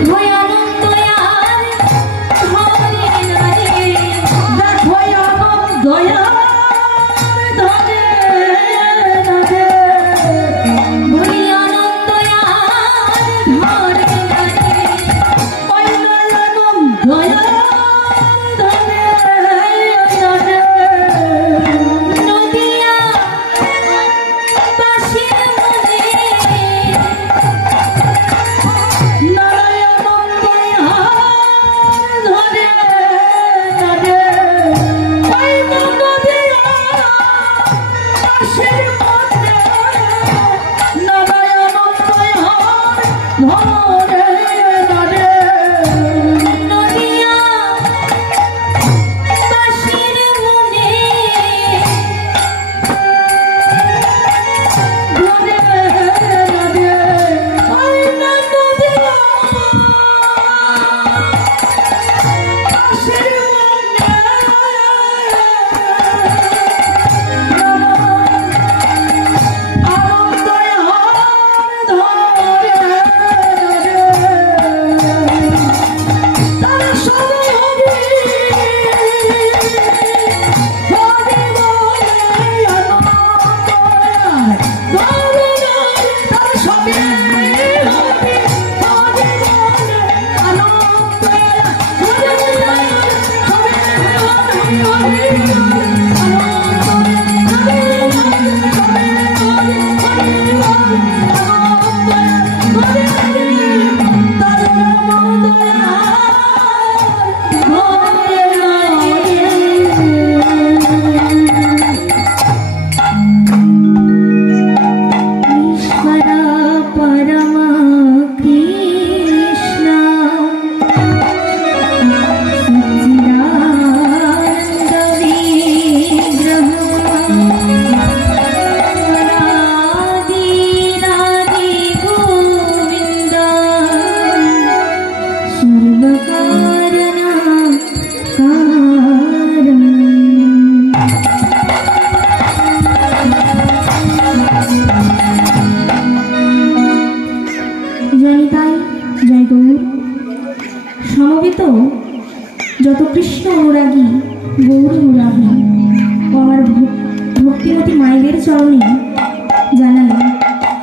你过呀。সমবেত যত কৃষ্ণ অনুরাগী, গৌরী অনুরাগী, ও আমার ভক্তিমতী মায়েদের চরণে জানাই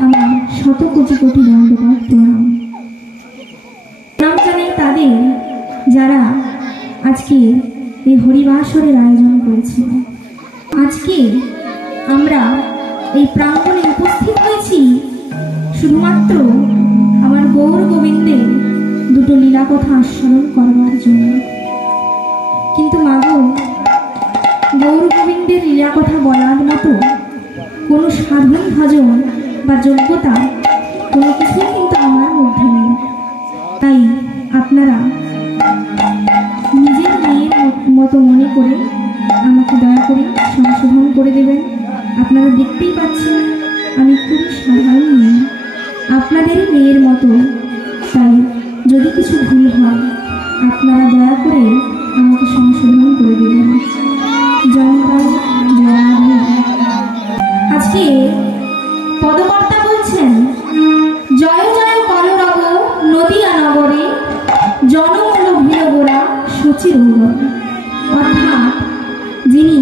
আমার শত কোটি কোটি দণ্ডবাদ কিন্তু মাগো, গৌর লীলা কথা বলার মতো কোনো সাধন, ভজন বা যোগ্যতা কোনো কিছুই কিন্তু আমার মধ্যে নেই। তাই আপনারা সচির অর্থাৎ যিনি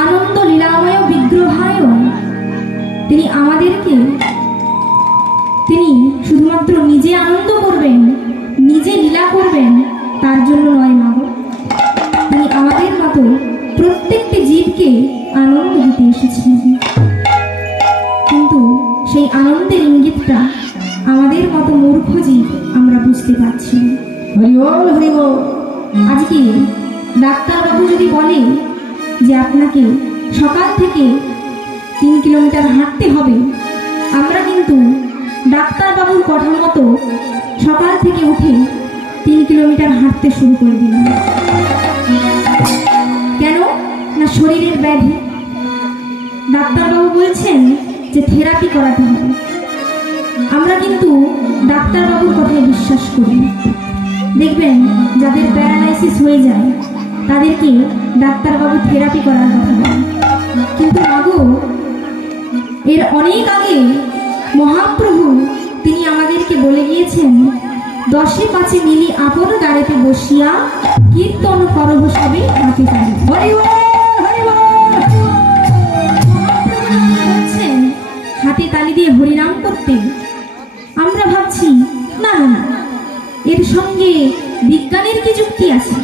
আনন্দ লীলাময় বিগ্রহায় তিনি আমাদেরকে, তিনি শুধুমাত্র নিজে আনন্দ করবেন, নিজে লীলা করবেন, তার জন্য নয় মা। তিনি আমাদের মতো প্রত্যেকটি জীবকে আনন্দ দিতে এসেছেন। কিন্তু সেই আনন্দের ইঙ্গিতটা আমাদের মতো মূর্খ জীব আমরা বুঝতে পারছি না। হরি বল হরি বল আজকে ডাক্তারবাবু যদি বলে যে আপনাকে সকাল থেকে তিন কিলোমিটার হাঁটতে হবে, আমরা কিন্তু ডাক্তারবাবুর কথা মতো সকাল থেকে উঠে তিন কিলোমিটার হাঁটতে শুরু করে দিলাম। কেন? না শরীরের ব্যাধি। ডাক্তারবাবু বলছেন যে থেরাপি করাতে হবে। আমরা কিন্তু ডাক্তারবাবুর কথায় বিশ্বাস করি দেখবেন, যাদের প্যারালাইসিস হয়ে যায়, তাদেরকে ডাক্তারবাবু থেরাপি করার কথা বলেন। কিন্তু মাগো এর অনেক আগে মহাপ্রভু, তিনি আমাদেরকে বলে গিয়েছেন দশে পাঁচে মিলি আপন দাঁড়েতে বসিয়া কীর্তন করব সবে হাতে বলছেন, হাতে তালি দিয়ে হরিনাম করতে। আমরা ভাবছি, না না না এর সঙ্গে বিজ্ঞানের কি যুক্তি আছে?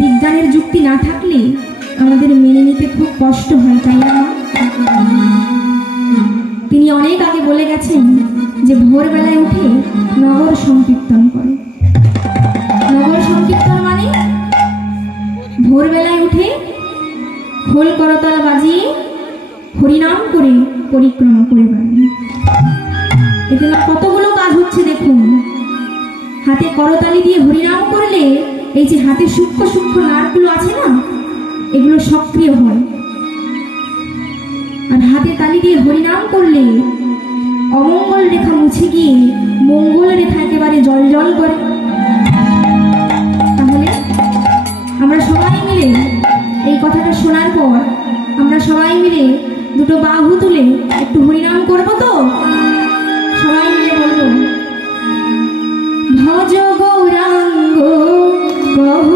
বিজ্ঞানের যুক্তি না থাকলে আমাদের মেনে নিতে খুব কষ্ট হয়, তাই না? তিনি অনেক আগে বলে গেছেন যে ভোরবেলায় উঠে নগর সংকীর্তন করে। নগর সংকীর্তন মানে? ভোরবেলায় উঠে খোল করতাল বাজিয়ে হরিনাম করে পরিক্রমা করে বেড়ান। এতে না হাতে করতালি দিয়ে হরিনাম করলে এই যে হাতে সূক্ষ্ম সূক্ষ্ম নাড়গুলো আছে না, এগুলো সক্রিয় হয়। আর হাতে তালি দিয়ে হরিনাম করলে অমঙ্গল রেখা মুছে গিয়ে মঙ্গল রেখা একেবারে জল জল করে। তাহলে আমরা সবাই মিলে এই কথাটা শোনার পর আমরা সবাই মিলে দুটো বাহু তুলে একটু হরিনাম করব তো? সবাই মিলে বলব ভজ গৌরাঙ্গ কহ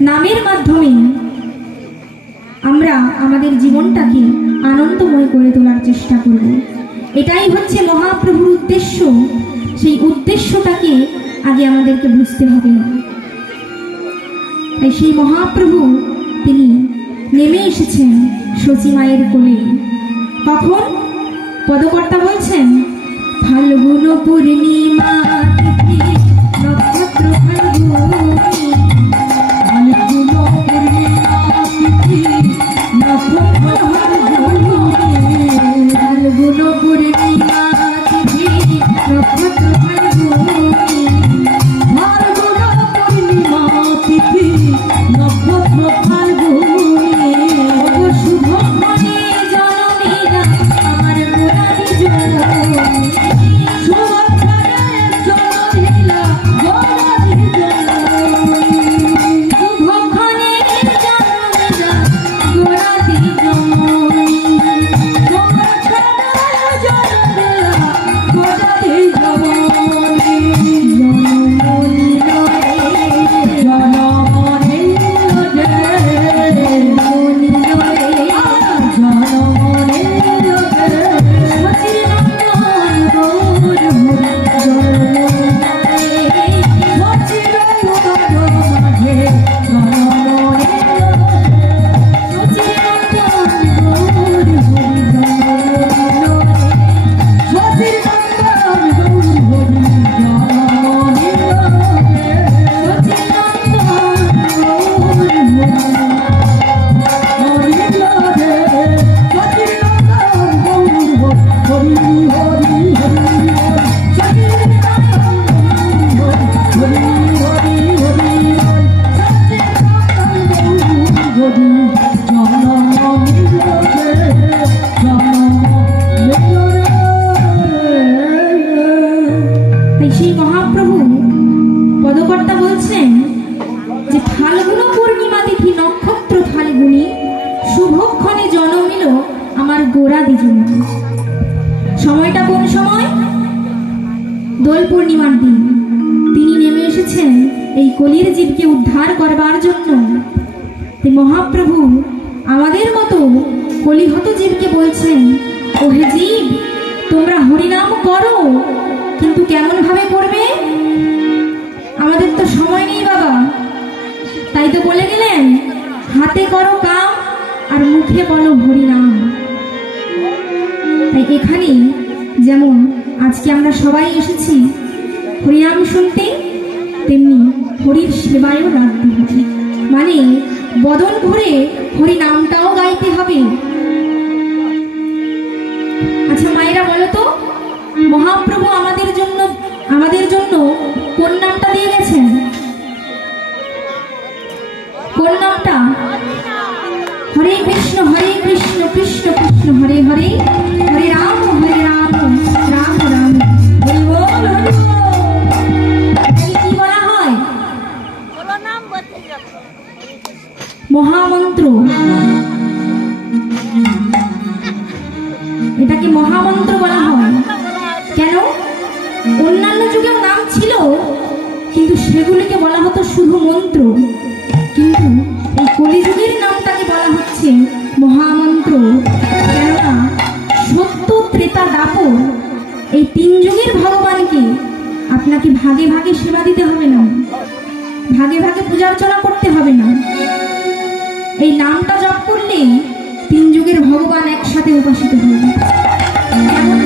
নামের মাধ্যমে আমরা আমাদের জীবনটাকে আনন্দময় করে তোলার চেষ্টা করব এটাই হচ্ছে মহাপ্রভুর উদ্দেশ্য। সেই উদ্দেশ্যটাকে আগে আমাদেরকে বুঝতে হবে। তাই সেই মহাপ্রভু তিনি নেমে এসেছেন শচী মায়ের কোলে। কখন? পদকর্তা বলছেন ফাল্গুন পূর্ণিমা নক্ষত্র জনমিল আমার গোড়া দিজন সময়টা কোন সময়? দোল পূর্ণিমার দিন। তিনি নেমে এসেছেন এই কলির জীবকে উদ্ধার করবার জন্য। মহাপ্রভু আমাদের মতো কলিহত জীবকে বলছেন, ওহে জীব, তোমরা হরিনাম করো, কিন্তু কেমন ভাবে করবে? আমাদের তো সময় নেই বাবা। তাই তো বলে গেলেন, হাতে করো কাম আর মুখে বলো হরিনাম। তাই এখানে যেমন আজকে আমরা সবাই এসেছি, হরিনাম শুনতে, তেমনি হরির সেবায়ও লাগতে হবে মানে বদন ভরে হরি নামটাও গাইতে হবে। আচ্ছা মায়েরা বলো তো, মহাপ্রভু আমাদের জন্য আমাদের জন্য কোন নামটা দিয়ে গেছেন? কোন নামটা? হরে কৃষ্ণ হরে কৃষ্ণ কৃষ্ণ কৃষ্ণ, হরে হরে। হরে রাম হরে রাম রাম রাম। কি বলা হয়? মহামন্ত্র। এটাকে মহামন্ত্র বলা হয়। কেন? অন্যান্য যুগেও নাম ছিল, কিন্তু সেগুলিকে বলা হতো শুধু মন্ত্র। কিন্তু এই কলিযুগের নামটাকে বলা হচ্ছে মহামন্ত্র কেননা সত্য ত্রেতা দাপর এই তিন যুগের ভগবানকে আপনাকে ভাগে ভাগে সেবা দিতে হবে না। ভাগে ভাগে পূজার্চনা করতে হবে না। এই নামটা জপ করলেই তিন যুগের ভগবান একসাথে উপাসিত হবে কেমন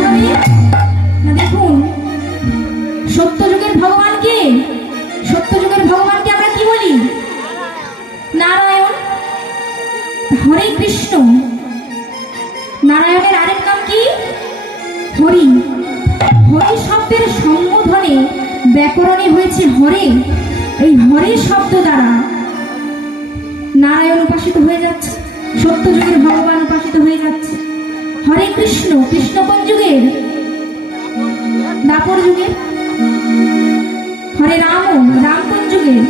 এই হরে শব্দ দ্বারা নারায়ণ উপাসিত হয়ে যাচ্ছে সত্য যুগের ভগবান উপাসিত হয়ে যাচ্ছে। হরে কৃষ্ণ কৃষ্ণ কোন যুগের, দাপর যুগের, হরে রাম রাম কোন যুগের,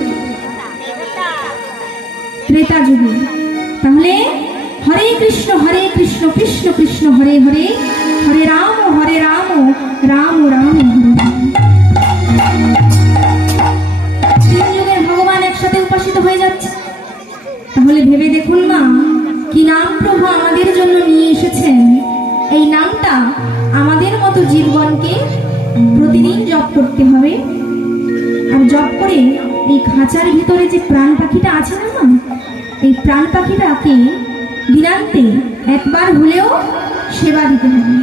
ত্রেতা যুগে তাহলে হরে কৃষ্ণ হরে কৃষ্ণ কৃষ্ণ কৃষ্ণ, হরে হরে হরে রাম হরে রাম রাম রাম, হরে রাম। উপাসিত হয়ে যাচ্ছে। তাহলে ভেবে দেখুন না কি নাম প্রভু আমাদের জন্য নিয়ে এসেছেন? এই নামটা আমাদের মতো জীবগণকে প্রতিদিন জপ করতে হবে। আর জপ করে এই খাঁচার ভিতরে যে প্রাণ পাখিটা আছে না মা, এই প্রাণ পাখিটাকে দিনান্তে একবার হলেও সেবা দিতে হবে।